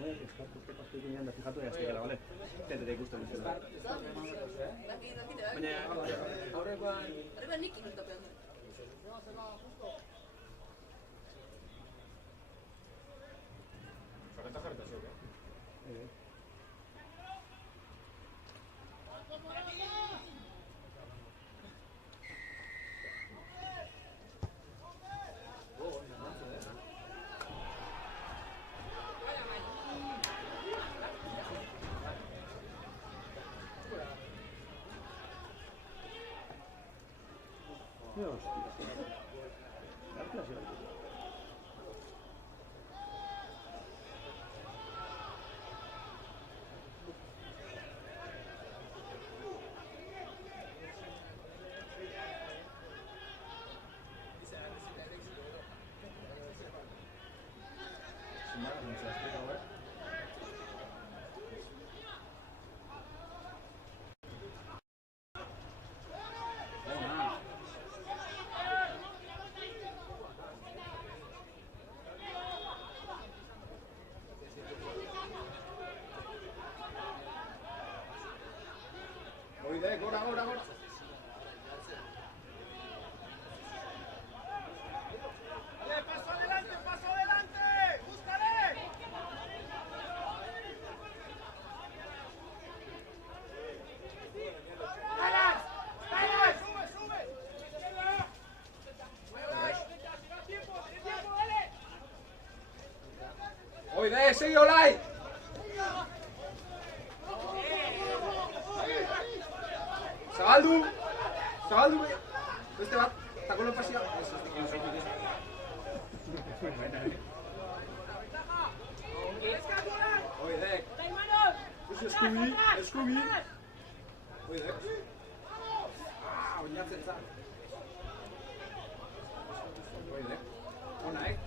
Eskatu ginean da fijatu egaztekela, bale? Tetetek ikusten dut. Baina... Horrekoan nik ikustapean dut. Zaketa jarreta zeu, Gora. Paso adelante, búscale. Sube. Oide, sigue Olay. Zabaldu, beste bat, takolo pasia. Oidek. Eskubi. Oidek. Oinatzen zan. Oidek. Onaek.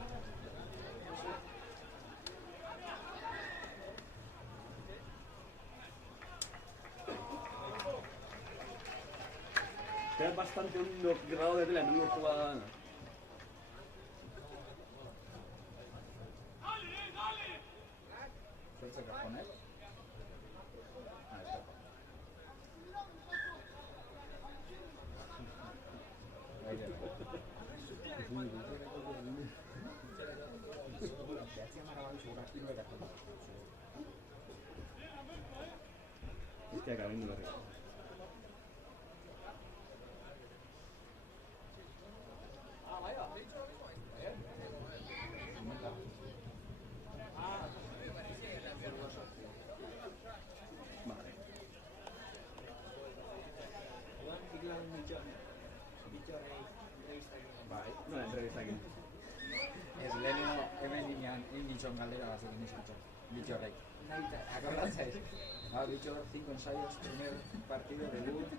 Queda bastante un grado de tela en una jugada. ¿Suelta el cajonet? Ahí está. Es que acabé de la red. Ez lehenengo hemen inditxon galdera bat egin izkutxo, bitxorrek. Acordatzaiz? Bitxor, 5 ensayos, primer partido, debut.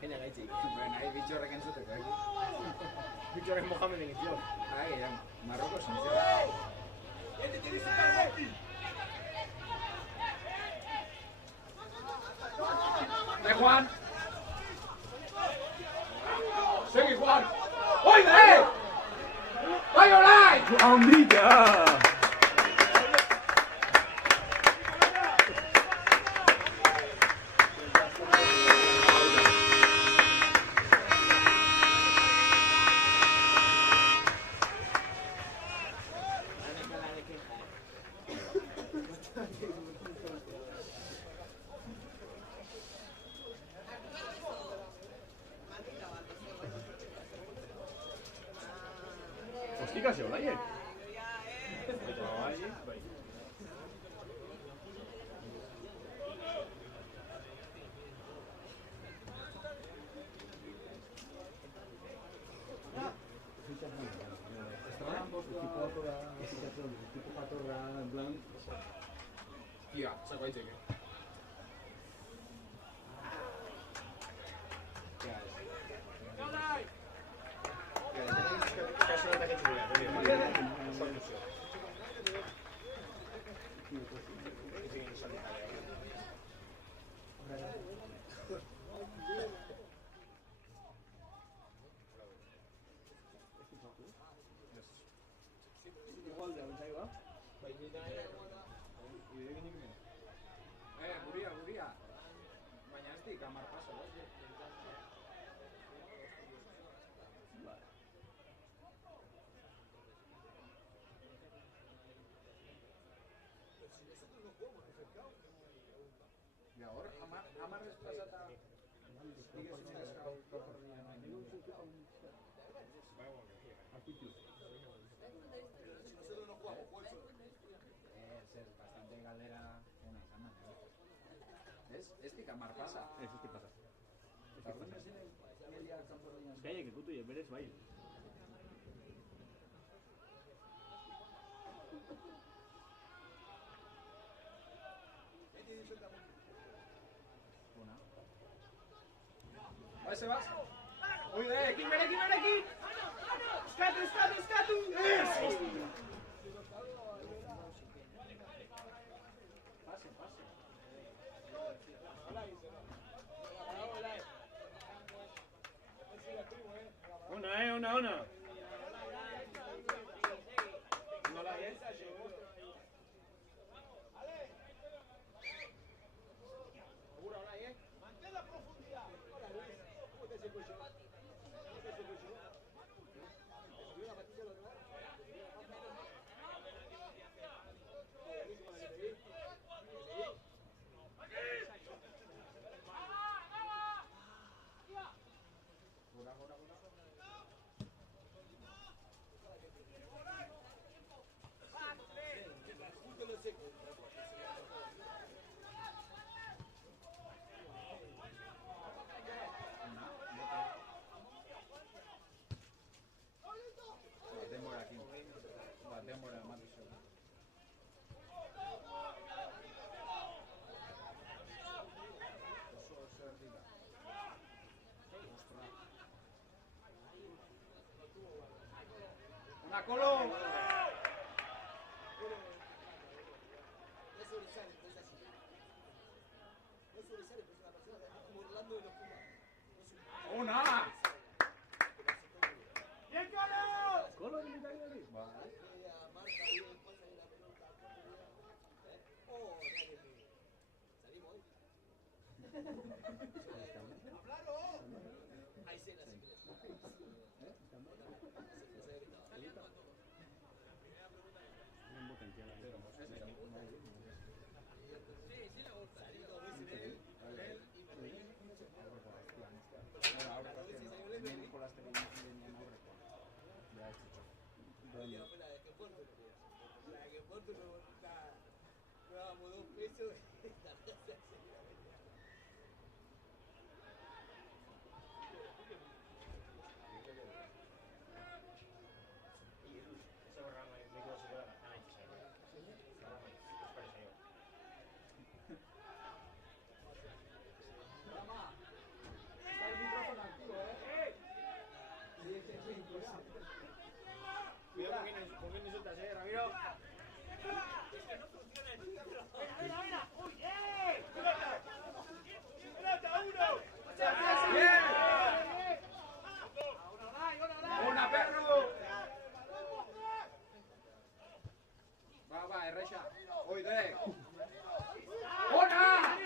Gena gaitzik. Bueno, ahí bitxorrek entzuteko, Bitxorrek Mohamed egitio. Ahí, Marroko sentzio. Juan! Segui, Juan! Oide! Vai, Olay! ¡Amiga! Hostia, se Olay. Tipo jatorra, en plan... Ia, zako daiteke. Guria. Baina ez dik 10 paso, Y ahora, amarres pasata. Es bastante galdera una izan da. Ez dik 10 pasa. Ez pasa. Ez Gaiak ikutu berez bai. Vai, Sebas! Ui, berekin! Eskatu! Pase. Ona. Denbora ematu zeu. Oso erdila. Ostra. Una Colo! Una! ¡Bien, Colo! Colo del italiano. Vale. Cuidado con quién insultas, Ramiro. ¡Una, perro! Va, erreixa. Oide. ¡Ona!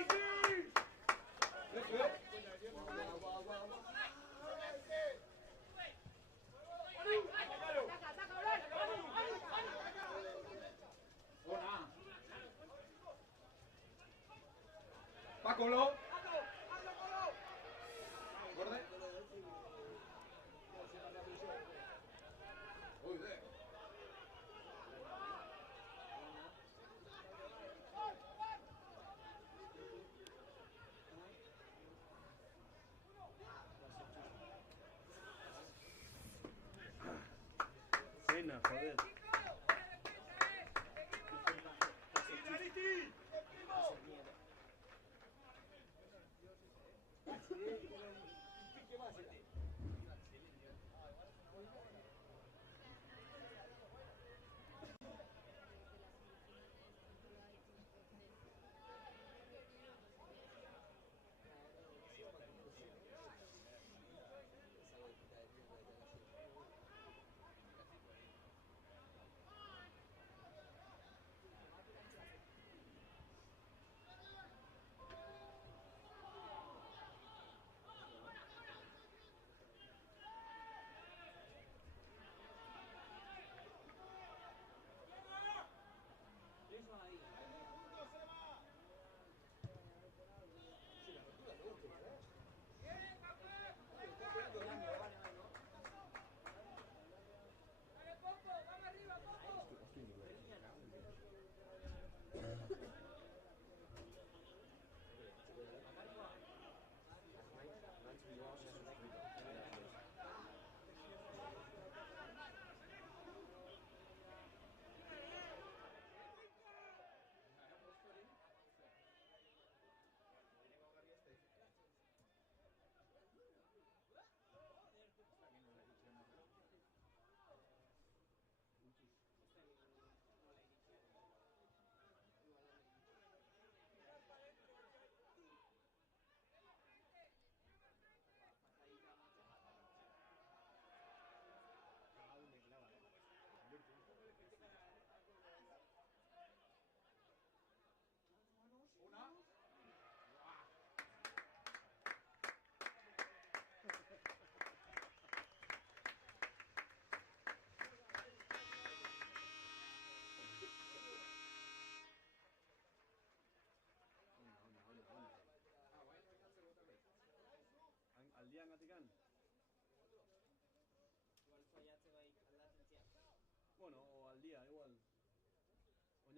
Ona. Pacolo. Gorde. Oide. Cena, joder.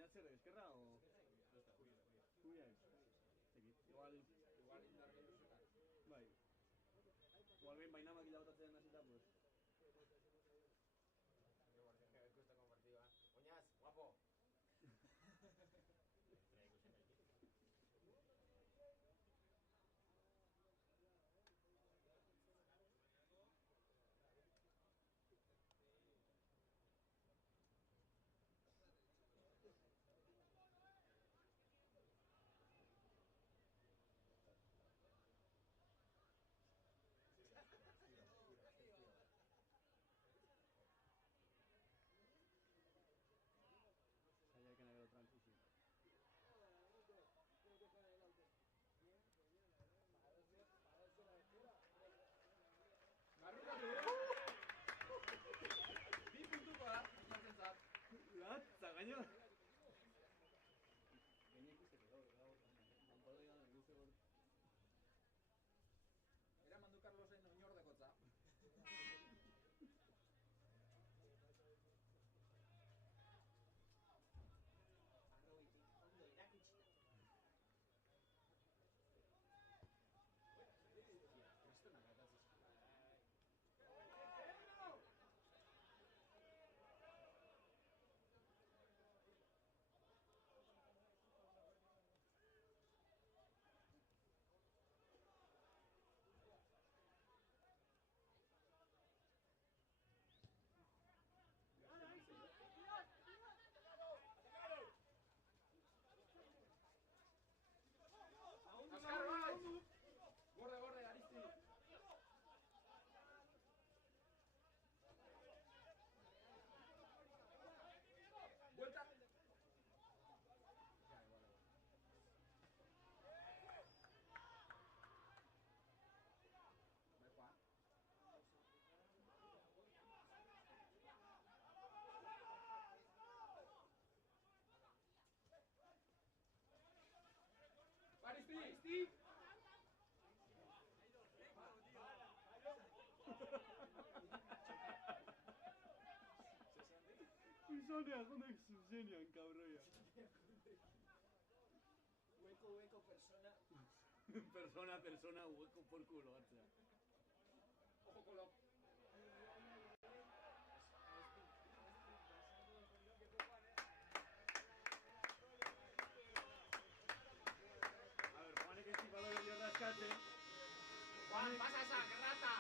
Oñatzer, eskerra o... Kuia. Zekit, igual indar gehiago zutak. bai. Igual behin bainamak ilabotatzen hasita, pues... Ikusteko partidua. Oñaz, guapo! Sabía que no había transfusión. Bi puntukoa, izan Latza, gaino! Gaina ikusteko gaur, manpado ya guste hor. Era mandu Carlosen oinordekotza. Ondo erakutxita. Kristonak atatzez. Azkar, bai! Borde, Aristi! Vuelta! Ja, igual. Bai, Juan. Aristi! Pisoneak honek zuzenian, kabroia. Hueko persona. Persona, hueco por culo, hartzea. Ojo kolo. A ver, Juanek ez tipalo gehiago raskatzen. Juan, pasasa, rata!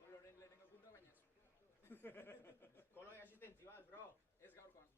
Koloren lehenengo puntua baina ez. Koloi asistentzi bat, bro! Ez gaurkoan.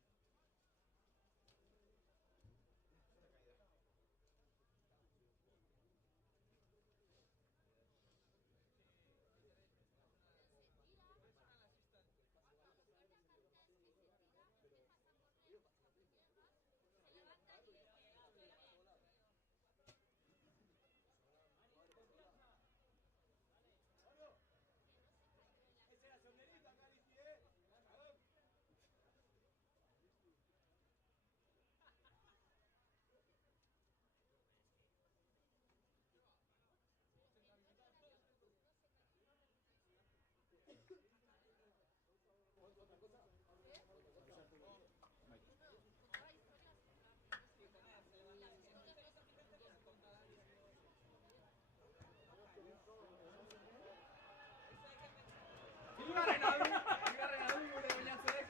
Bigarren adu gure oinatzek.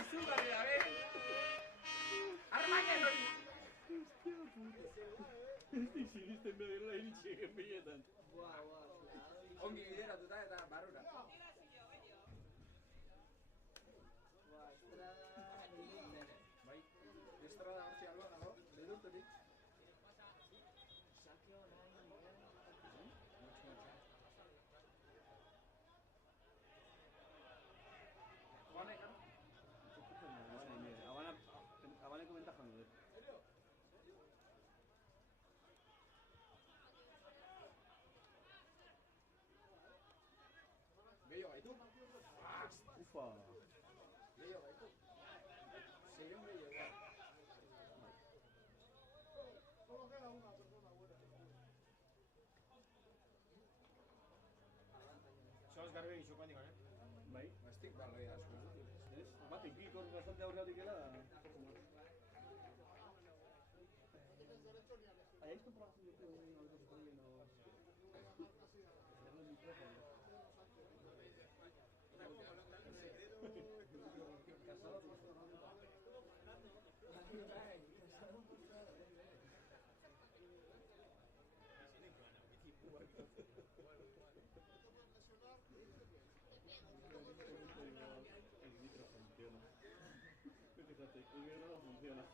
Izugarri dabe. Armainen hori. Hostia puta. Ez dik sinisten bedirela iritsi egen biletan. Ongi bideratuta eta barrura. Bai, estrada hortzi alba dago, ledurturik. Juanek, no? Abaneko ventaja nude. Gehiago gaitu. Ufa. Gehiago gaitu. Seion gehiago. Soz garbi gizuko handik, Bai? Estik barri asko. Ez? Bate, ikikor bastante aurreatik gela. ¿Hay visto por aquí que un algo se pone no? El micrófono. Casado por el micro funciona. Fíjate, el micro no funciona.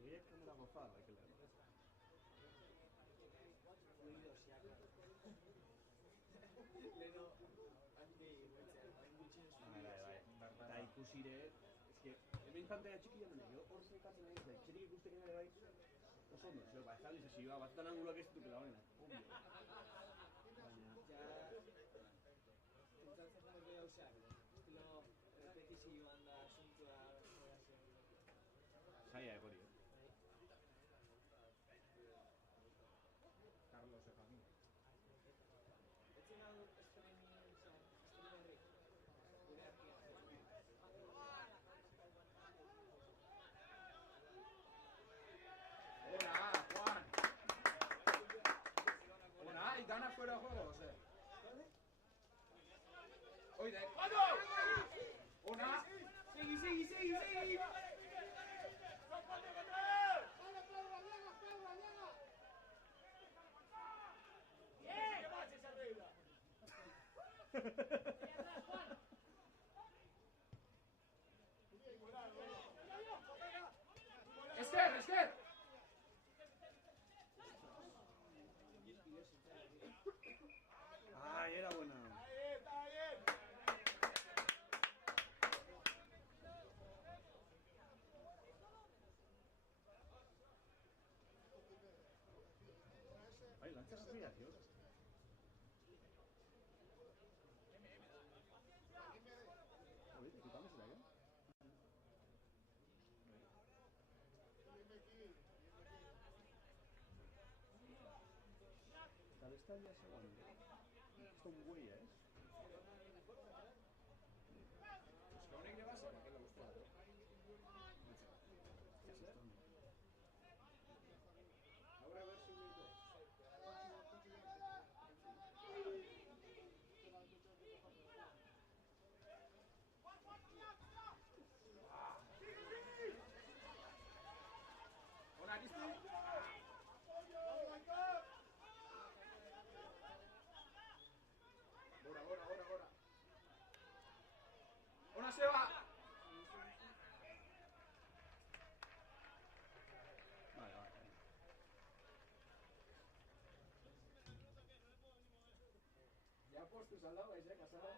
Y es como la gozada que le da. Bai, ikusire, eske, hemen infantea txikia nena, jo hor zekatzen nahi, eta txerik ikusten ere bai, oso ondo, zeo, estabilizazioa, batzutan anguloak ez dutela honenak, obvio. Baina... Entonces no voy a usarlo, estilo repetizioan da asuntua Zaila egori, Carlos de Jamín. Ez zena streamerrik, gure arkian. Una, Juan. Una, y gana fuera de juego, o sea. Oye, una. Sigue. Esker. Ay, era buena. Ay, lanza rápida, tío. Oye, quitándosela ya. ¿Sabes que había segundo? Esto un güey, ¿eh? Pues que aún hay que base, ¿para qué le gustó? Ahora a ver si me Una, ¿listo? Ahora. Una se va. Vale. Ya postos al lado, ya casado.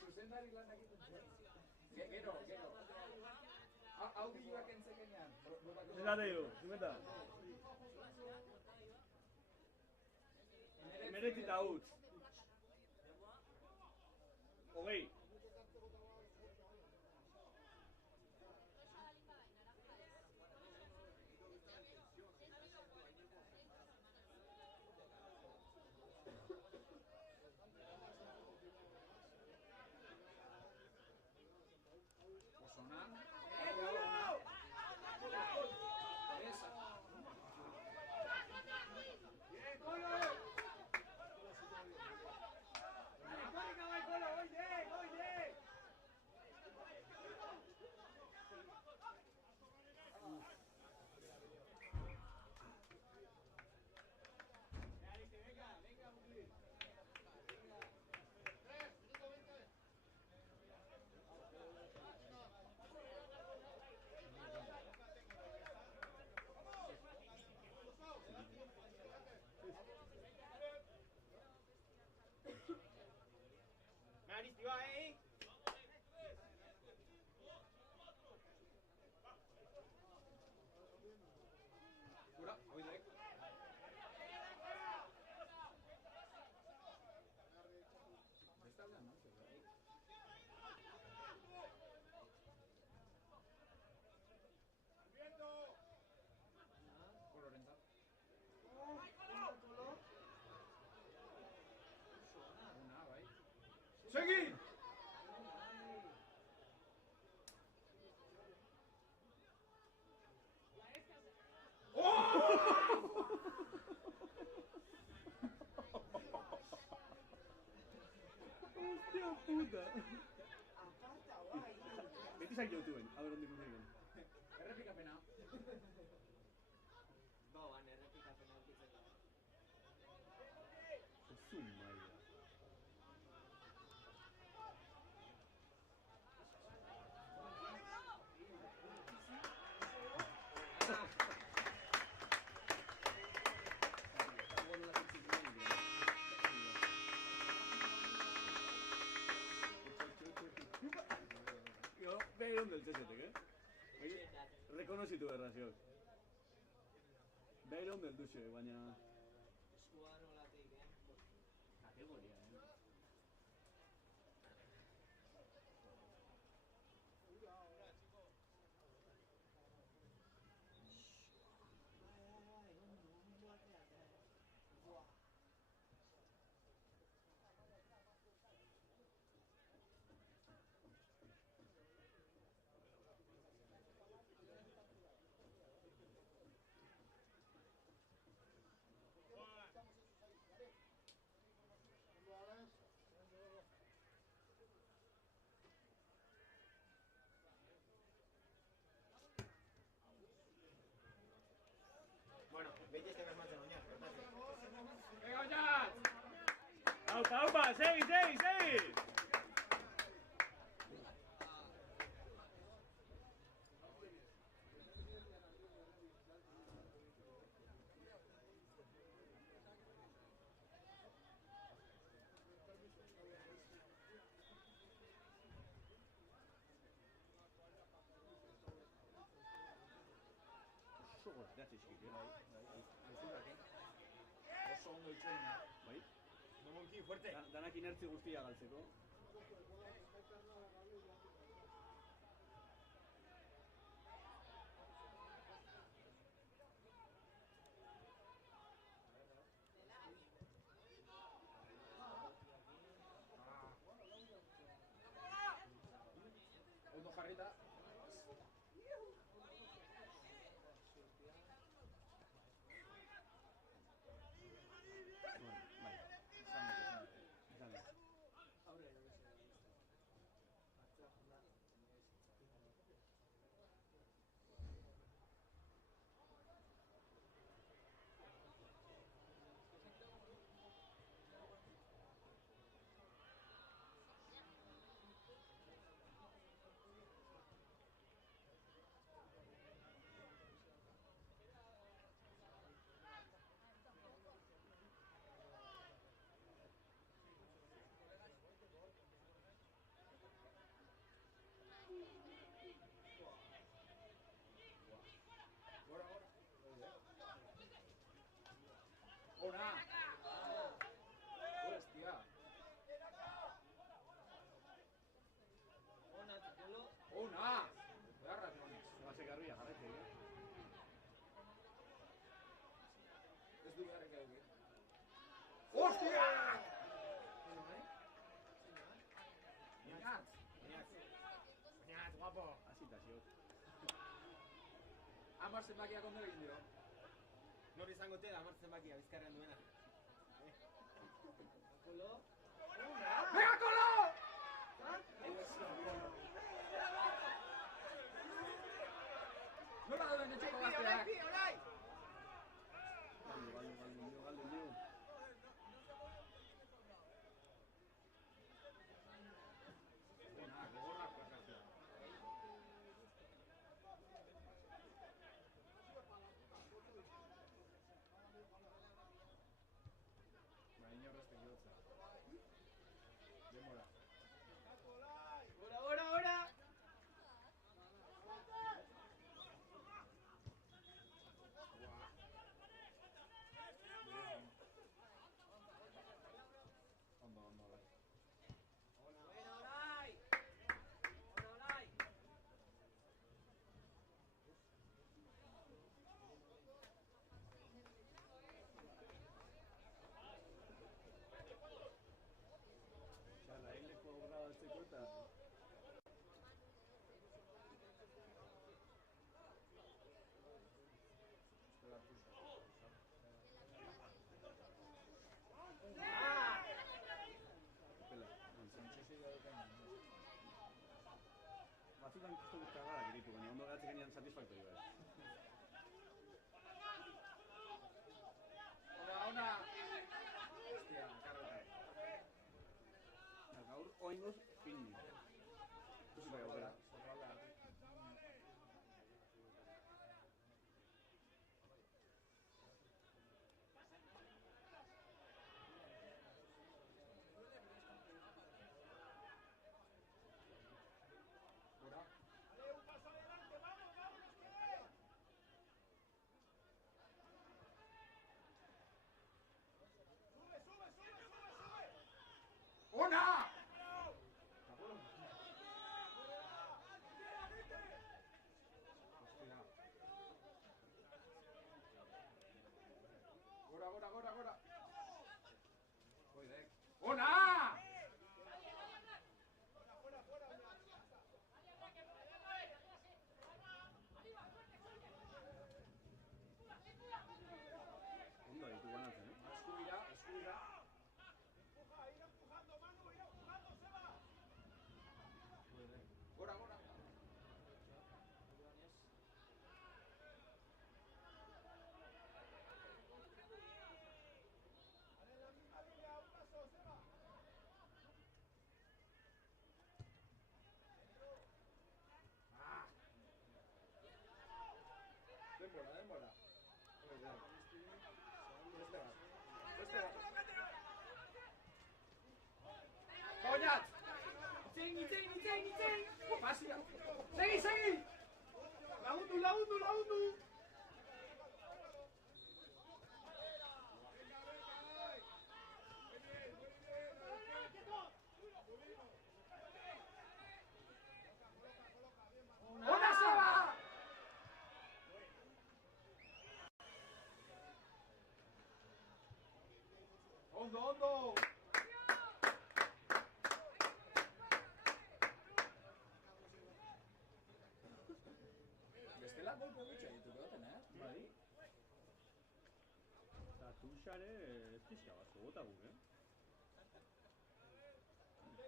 Zuzendari lanak egiten zuen. Gero. Audioak entzekenean. Zerate du, zumeta. Emeretzi eta utz. Hogei. Osonan. Esa. ¡Bien, Colo! ¡Colo, oye! puta. Aparta, guai. Beti zain YouTubeen, a ber, ondik utzeiken. Errepikapena. Bauan, errepikapena aurkitzen da. Zuzun, maia. Yo, behirun del txesetek, Rekonozitu errazioak. Behirun del duxe, baina... Eskua nolateik, Kategoria, Bai, ondo ateratzen. Buah. Bueno, beti ez tegas matzen oinak, gertatzen. Venga, oinak! Aupa, aupa, segi, segi, segi! Oso gozatea txikik, Aizurak, Oso ondo itxoina. Bai? No monki, fuerte. Danak inertzi guztia galtzeko. Ondo jarrita. Bai, izan dut. Aurrera, beste. Atzera junda. Gora, gora. Ona! Hostia! Ona, txikolo. Ona! Beharrak nonez. Sebase garbia jarretxe, Ez du beharrik eduki. Hostia! Bueno, Oñatz! Oñatz, guapo. Hasita ziot. 10 zenbakiak ondo egin dio. Nor izango te da 10 zenbakia bizkarrean duena. Kolo. Venga, Kolo! Nola dauden etxeko gazteak? Galdu, dio. Ona, gogorrak pasatzea. Ba, inorrezte gilotza. satisfaktorio bat. Ona! Hostia, karreta. Gaur, oingoz, fin. Ikusi bai aukera. Ona! Gora! Ona! Ondo ditu banatzen, Eskubira. Gora! Denbora. Beste bat. Goñat! Itzein! Pasia! Segi! Lagundu! Ona Seba! Ondo! Bestela golpe gutxi dituko duten, Bai. Eta tuxare ez pixka bat, gota guk, Ona. Ondo,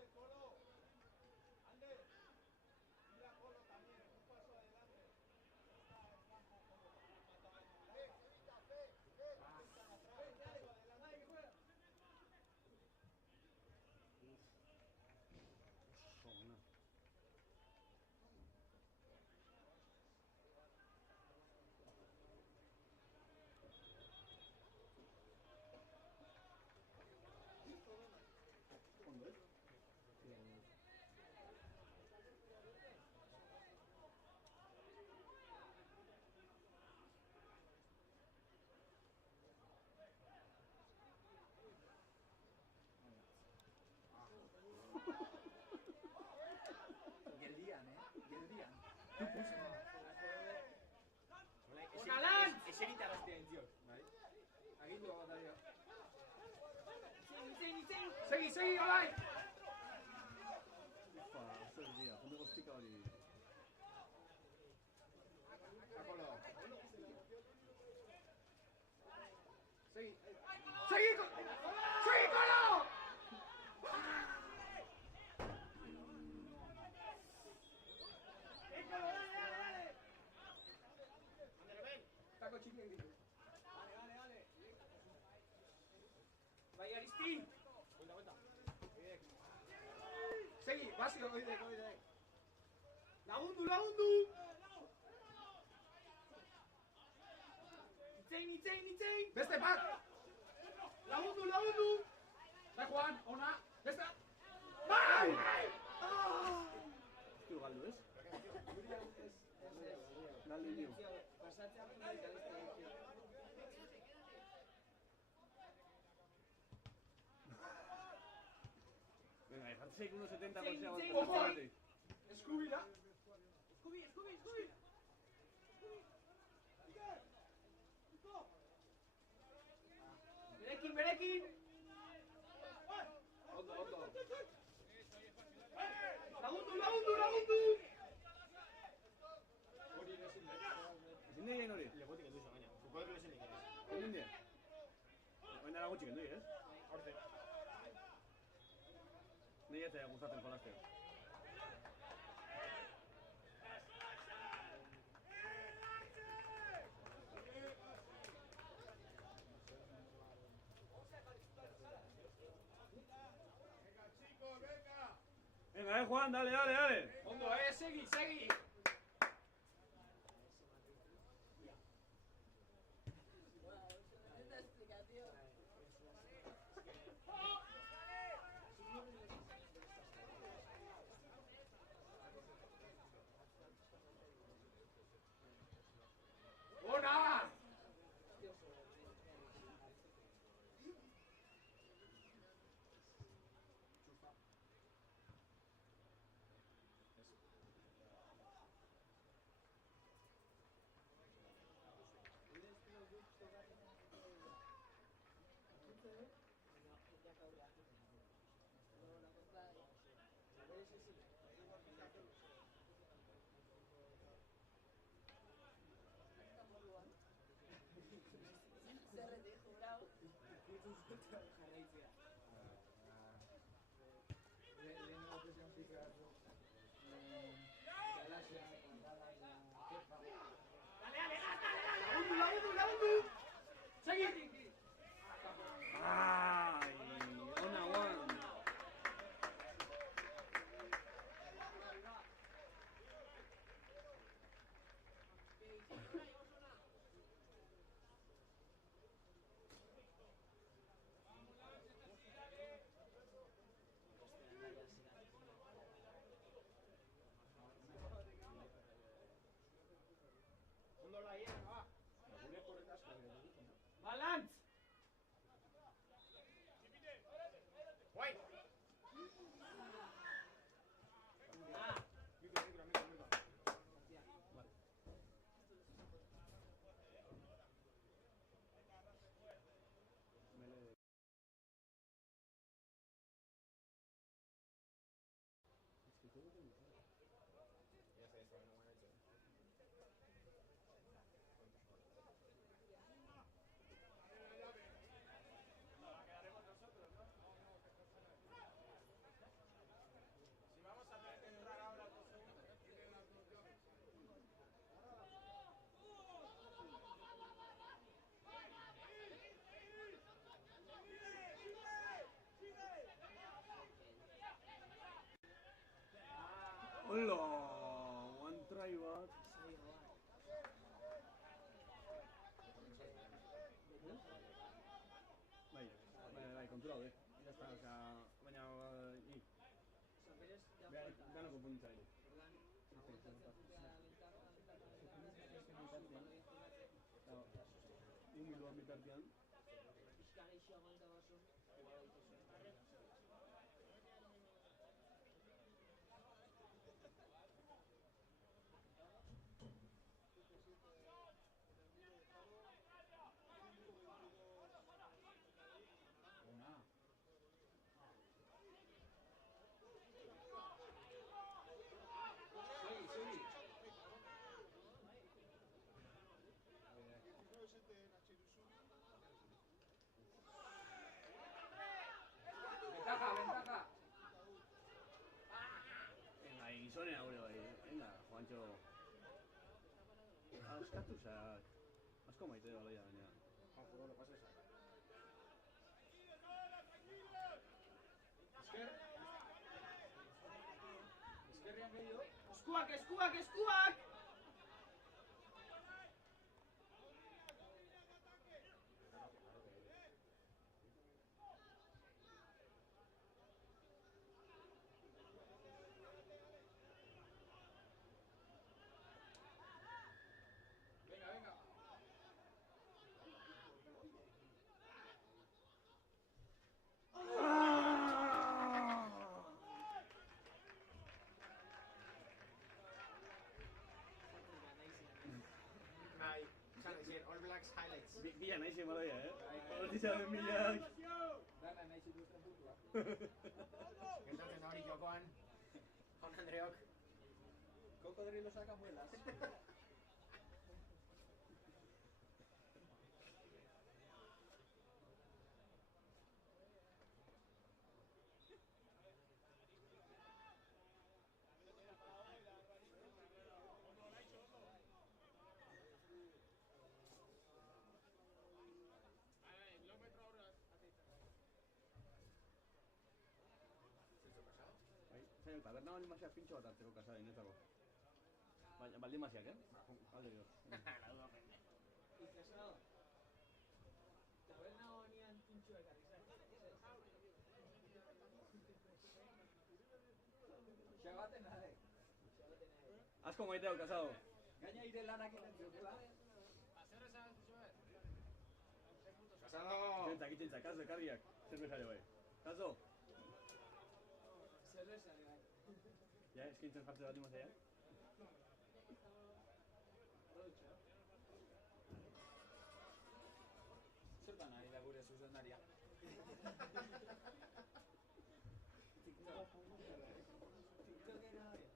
Geldian. Onalan! Eserita araztea entziok. Bai. Agindu bat dario. Itzein! Segi, olai! Ufa, zer dira, jonde goztika hori. Akolo. Segi, Kolo! Tako txikiak ditu. Bai, Aristi! Cuenta. Segi, basio, oidek. Lagundu! Itzein! Beste bat! Lagundu! Bai, Juan, ona, beste! Bai! Zio galdu ez? Galdu nio. Pasatzea pena eta beste guztia. Venga, dejatzeik 1.70 Itzein, con itzein, Ojo, itzein. Eskubira! Eskubi! Berekin! Ondo! Lagundu! Hori nezin da. ezin dien hori? Legotik enduzo gaina. Suposo que esenik ez. Ezin dien? Baina dago txiken dui, ez? Horte. Nei ez gustatzen jolaztea. Juan, dale, dale, dale. Ondo, segi, segi. Esta explicación. ¡Una! Ay, ona Juan. Ondo la hiena, va. Balantz! Guai! Hola, one try bat. Bai, kontura daude. Ya está, o sea, baina ni. Gano konpunitza ere. Un minutuan bitartean. Ventaja, ventaja. Venga, gizonen aurre bai. Venga, Juancho. Askatu zak. Asko maite da baloia baina. Eskerrian gehiago. Eskuak, eskuak, eskuak! Venga, venga. Bai, esan ezin, All Blacks highlights. Bila nahi zen baloia, Horti zaben bilak. Dana nahi zituzten puntua. Gertatzen da hori jokoan. Jaun Andreok. Cocodrilo saca muelas. Bai, taberna baldin maziak pintxo bat hartzeko kasa dinetako. Baldin maziak, Alde dio. Itxaso, taberna honian pintxoa ekarri zen. Xabaten nahi. Asko maiteo, kasado. Gaina ire lanak egiten zutela. Casado! Itxentzak, kaso ekarriak. Zerbeza jo bai. Kaso? Zerbeza, bai. Ja, eskintzen jartze baldin maziak. Zertan ari da gure zuzendaria. TikTokera hori.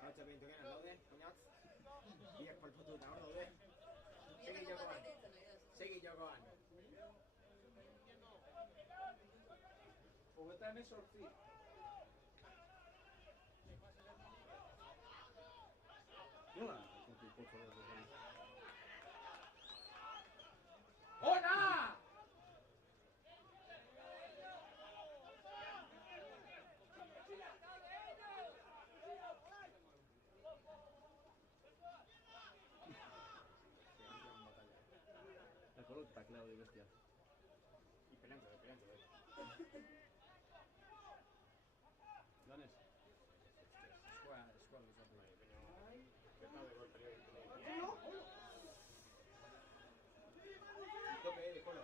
Arratxa behintukenan daude, oinatz. Biak palpatu eta hor daude. Segi jokoan. Segi jokoan. Hogeta hemezortzi. Nola? Ona! La colo tacleado de bestia. Y peleando. Joanes. Eskual luzatu. Tope de colo,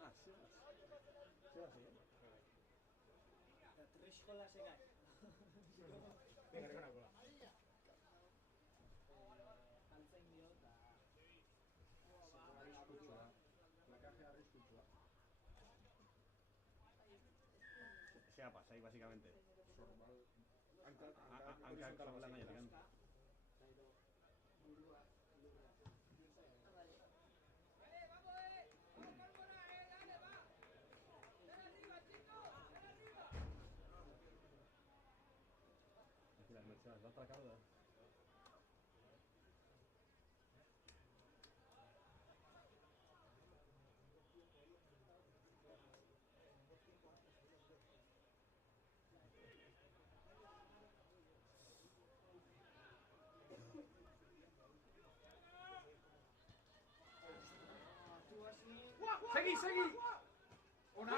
Ah, Sebas. Sebas, Eta tres jolas egai. Venga, regona cola. Altzain dio eta... Arriskutsua. Plakaje arriskutsua. Sea pasai, básicamente. Sorbal. Hanka sorbala gainera. Las Mercedes, la otra cauda. Segui! Ona!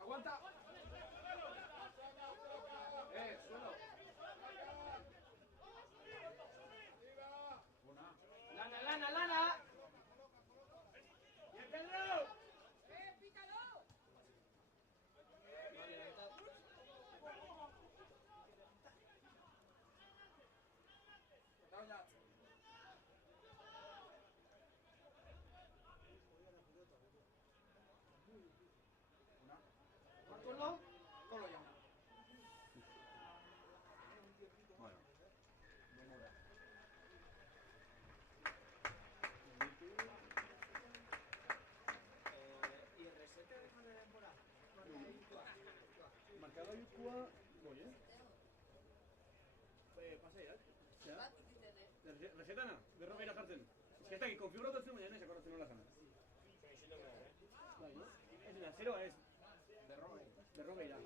Aguanta! Suelo! Ona! ¡Lana! Colo llama. Bueno. Demora. ¿Y el resete de final de temporada? Marcado Yukua, oye. Pasaiak. Ja? Resetana, berrogeira jartzen. Ez da, konfiguratu ez zen, baina ez akordatzen nola zana. Bai, no? Ez dira, 0 ez. Berrogeira.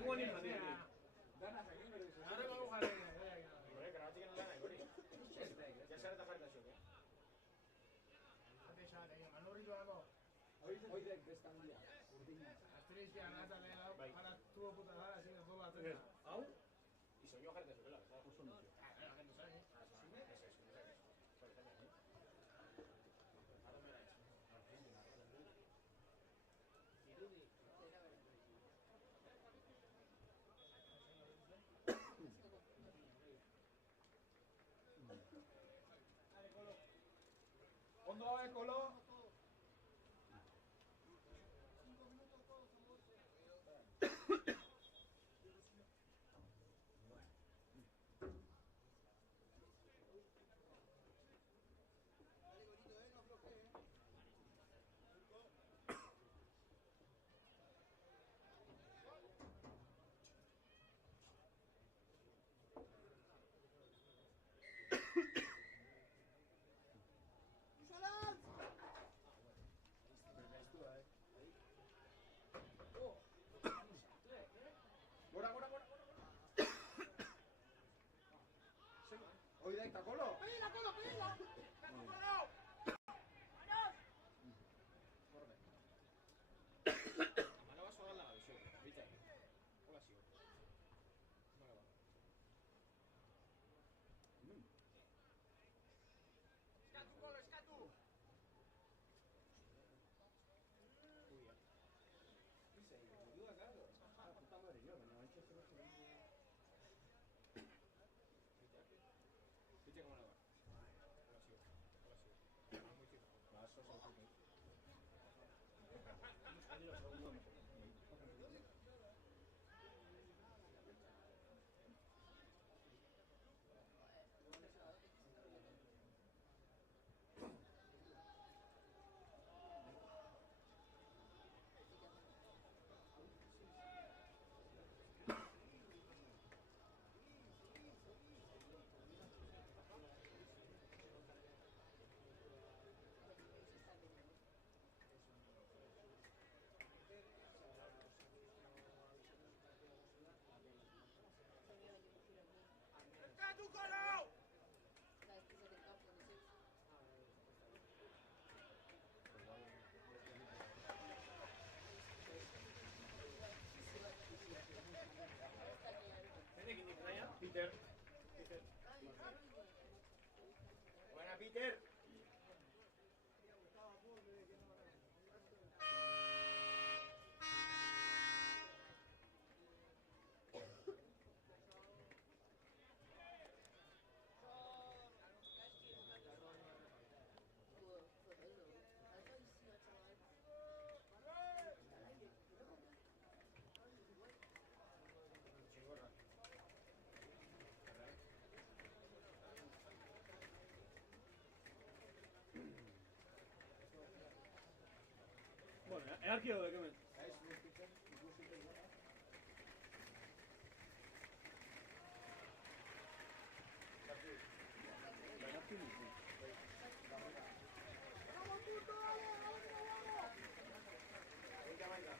Lenguan izan dira. Dana jakin behar duzu. Ahora vamos a ver. Hombre, grabatik no lana, Igori. Ya sare eta jarri da xok, Ate sare, manurrito dago. Oidek bezkandia, urdina. Astrizia, nata lehela, jara tubo puta jara, sin el fuego atrás. Hau? Isoño jarri da xokela, Oso nuzio. la gente sabe, Ondo gabe, Kolo. Gora, gora, gora. Oidek eta Kolo. Mano baso gala da xok, bita. Hola xok. Mano ba. Eskatu, Kolo, eskatu. Uia. Bisa, ayuda, claro. Puta madre, jo, baina bantxe zero zero. Bita, ¿cómo la va? Hola xok. Hola xok. Muy fijo. Baso, sautuko. ¡Eskatu, Kolo! Zenekin nik naia? Peter. Peter. Buena, Peter. Chingorra. Bueno, earki daude hemen. Venga, venga.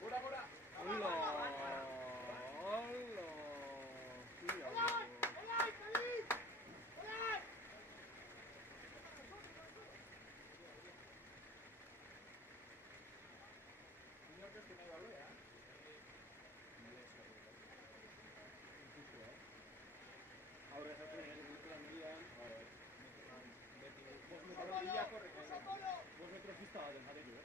Gora, gora! Hola! Hola! Inork ez du nahi baloia, Aurre jartzen egin dutela median. beti. 5 metro bilak horrek egin. 5 metro pista baten jatetu,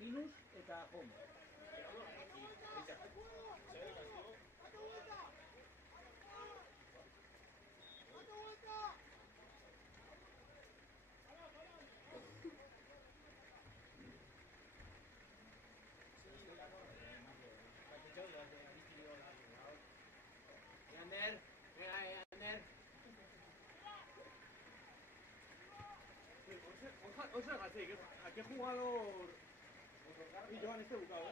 Minus eta home. Ander, venga, Ander. Osa gatzeik, ¿a qué jugador? Y Joan este bukado,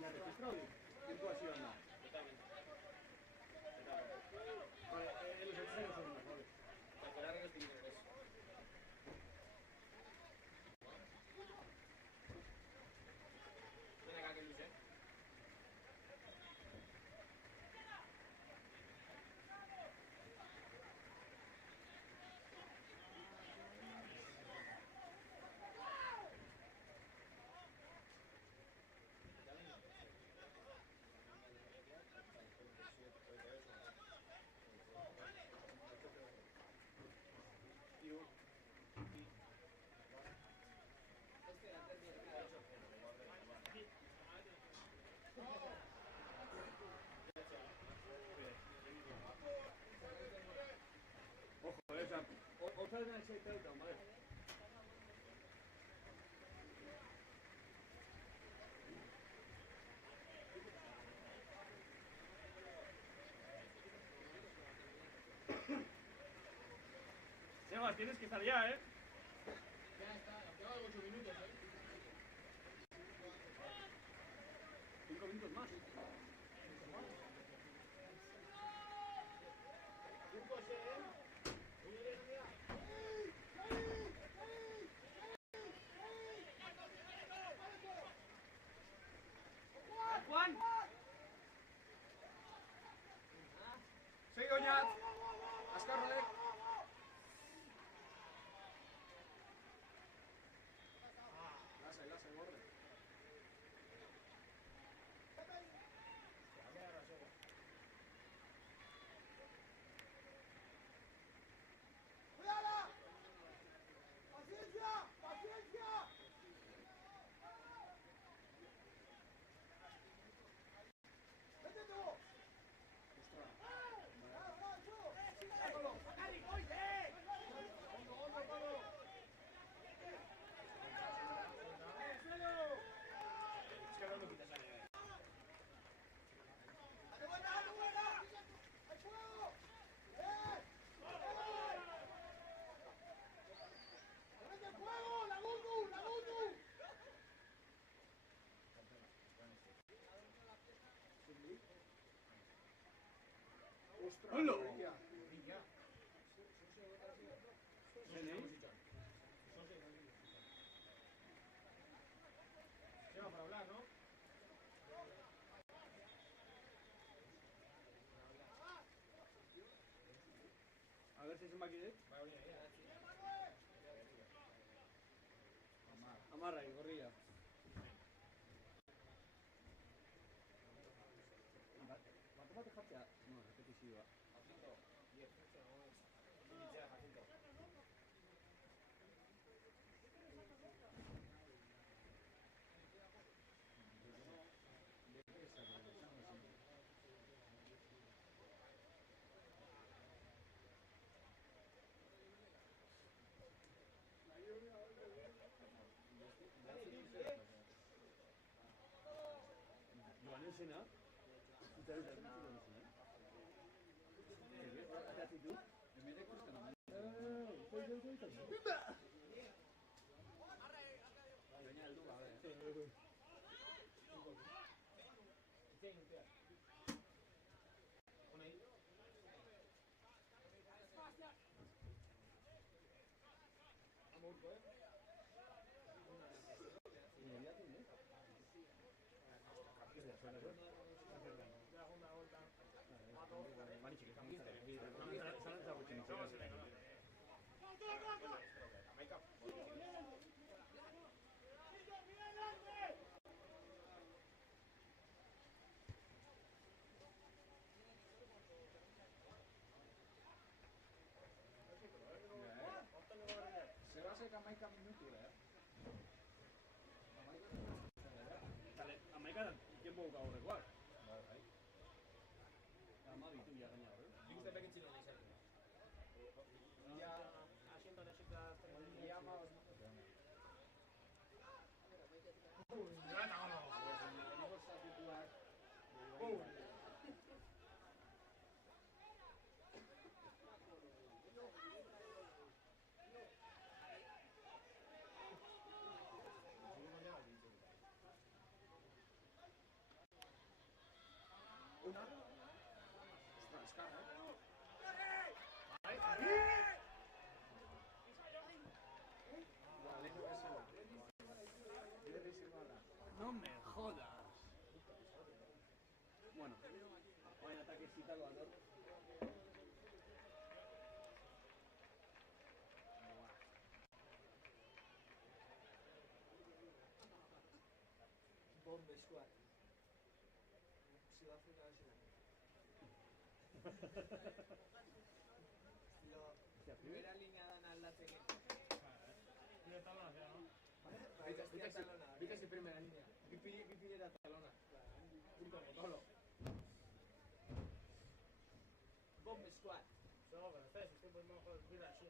¿La registrado? ¿Tiempo así anda? Vale, en los extremos son mejores. Viene acá que luce. Ojo, o sea, otra vez en el 6 Teuta, madre. Sebas, tienes que estar ya, ¿eh? Ya está, nos quedan 8 minutos, 5 minutos más. Juan! Segi oinat! Azkarrolek! Lasai, lasai, gorde. Hola. Niña. Lleva para hablar, ¿no? A ver si se me ha quedado. Amarra ahí, gorrilla. ¿Cuánto va a dejarte a...? No, repetisiva. Joan Ensena. Eta ez da Ensena. Eta zitu? Emeteko ez dena. Baina heldu gabe. Se va a hacer Jamaica minutu, Amaika, tiempo gaurrekoak. Ama bitu ya gaina hor. Nik uste pekin txilo nizan. Ja, asiento necesita... Ya más. Una. Ostras, cara, No me jodas. Bueno, buen ataque Salvador. Bomb squad. Sudáfrica Lo primera línea dan aldatzeke. Vite primera línea. Bipilera talona. Punto motolo. Bomb squad. No, pero espera, si estoy poniendo un juego de vida así.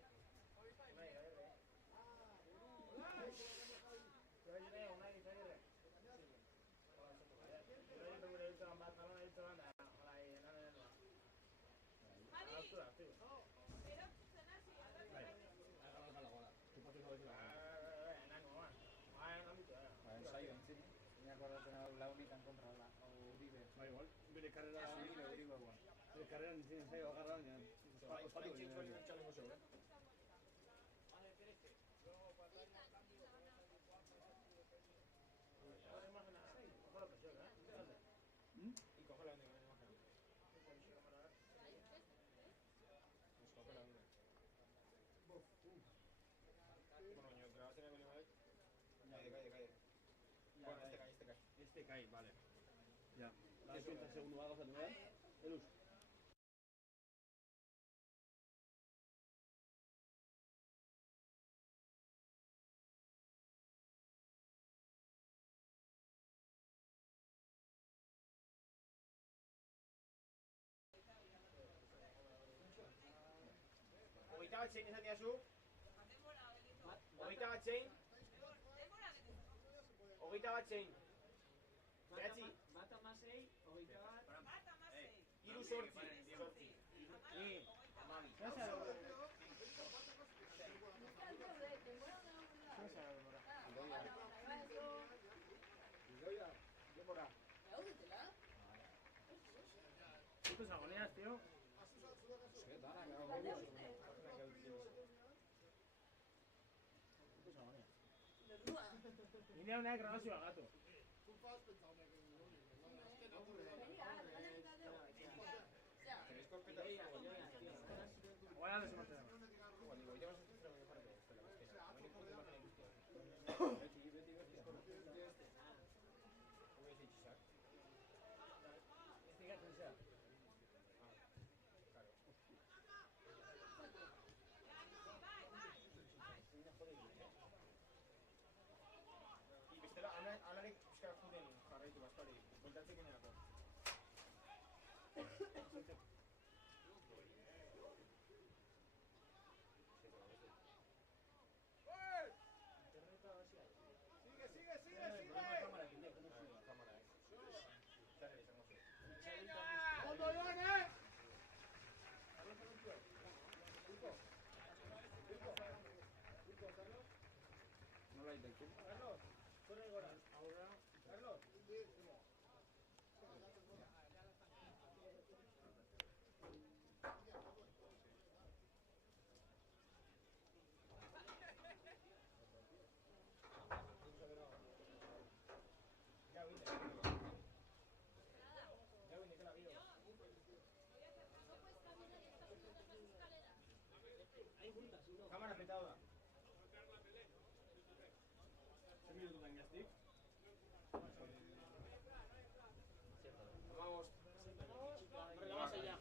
Ensayo encima. Me acuerdo de la única en contra la Uribe. Da igual, bere karrera Uribe, bueno. bere karrera nintzen ensaio agarra, ospatu Baina txoli txalengo zeu, Y coge la única imagen. Nos coge la única. Bueno, yo creo que tenemos el Calle. Bueno, este cae. Este cae, vale. Ya. La 30 segundos hago esa nueva. Elus. Hogeita bat zein esan diazu? Hogeita bat zein? Hogeita bat zein? Behatzi? Bat amasei, hogeita bat. Hiru sortzi. ¿Tú tus agonías, tío? Nire honek grabazioa gatu. Oaia desematzen. Alarik pixka juden jarraitu bastori, kontatzeko nerako. Nola daiteke? Carlos, corre gora. Ahora, Carlos. Cámara petada. 3 minutu gainaztik. Vamos. Vamos allá.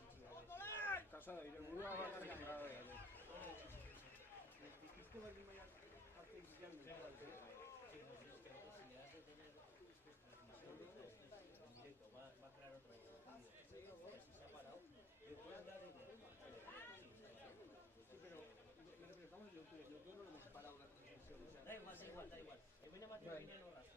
Casado, y de burua va a dar cambiado. Dijiste baldin maia parte izan dut. Da igual, da igual, da igual. El buena materia viene no rasca.